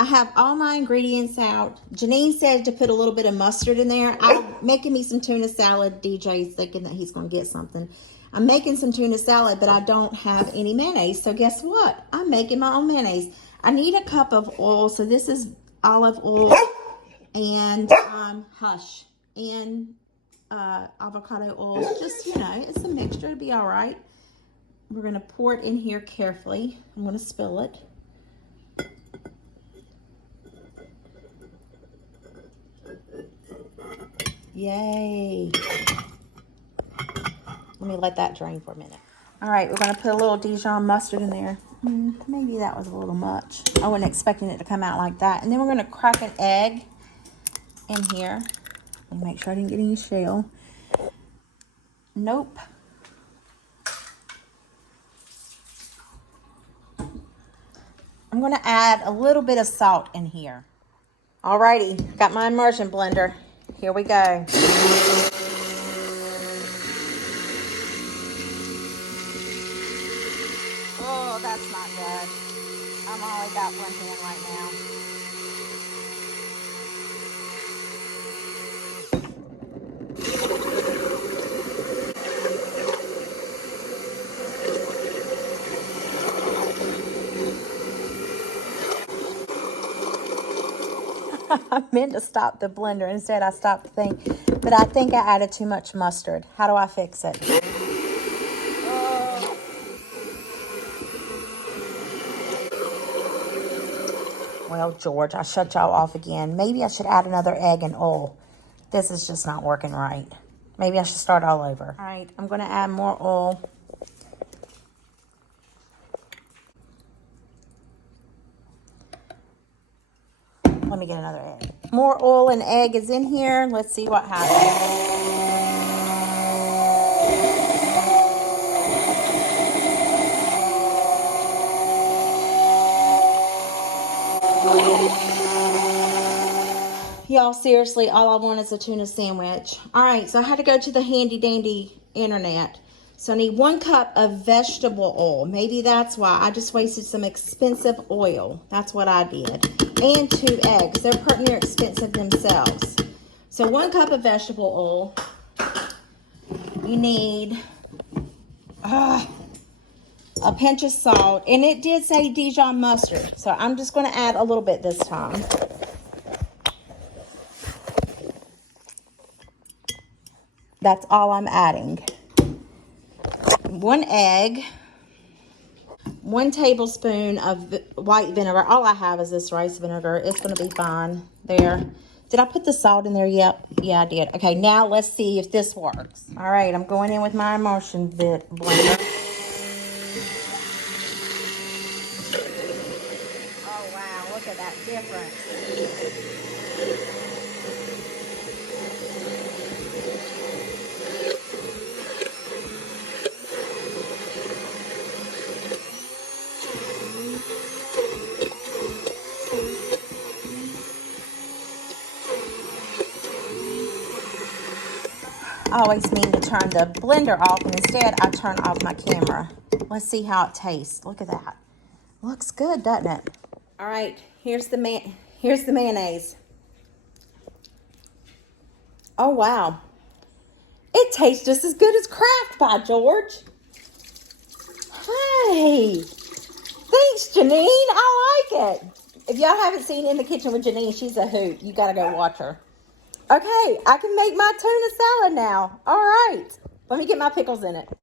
I have all my ingredients out. Janine said to put a little bit of mustard in there. I'm making me some tuna salad. DJ's thinking that he's going to get something. I'm making some tuna salad, but I don't have any mayonnaise. So guess what? I'm making my own mayonnaise. I need a cup of oil. So this is olive oil and hush and avocado oil. Just, you know, it's a mixture. It'll be all right. We're going to pour it in here carefully. I'm going to spill it. Yay. Let me let that drain for a minute. All right, we're going to put a little Dijon mustard in there. Maybe that was a little much. I wasn't expecting it to come out like that. And then we're going to crack an egg in here. Let me make sure I didn't get any shell. Nope. I'm going to add a little bit of salt in here. Alrighty, got my immersion blender. Here we go. Oh, that's not good. I've only got one hand right now. I meant to stop the blender. Instead, I stopped the thing. But I think I added too much mustard. How do I fix it? Well, George, I shut y'all off again. Maybe I should add another egg and oil. This is just not working right. Maybe I should start all over. All right, I'm going to add more oil. Let me get another egg. More oil and egg is in here. Let's see what happens. Y'all, seriously, all I want is a tuna sandwich. All right, so I had to go to the handy dandy internet. So I need 1 cup of vegetable oil. Maybe that's why I just wasted some expensive oil. That's what I did. And 2 eggs. They're pretty near expensive themselves. So 1 cup of vegetable oil. You need a pinch of salt. And it did say Dijon mustard. So I'm just going to add a little bit this time. That's all I'm adding. 1 egg, 1 tablespoon of white vinegar. All I have is this rice vinegar. It's going to be fine. There. Did I put the salt in there yet? Yeah, I did. Okay, now let's see if this works. All right, I'm going in with my emulsion blender. Oh, wow. Look at that difference. I always mean to turn the blender off, and instead I turn off my camera. Let's see how it tastes. Look at that. Looks good, doesn't it? All right, here's the mayonnaise. Oh, wow. It tastes just as good as Kraft, by George. Hey, thanks, Janine. I like it. If y'all haven't seen In the Kitchen with Janine, she's a hoot. You got to go watch her. Okay, I can make my tuna salad now. All right. Let me get my pickles in it.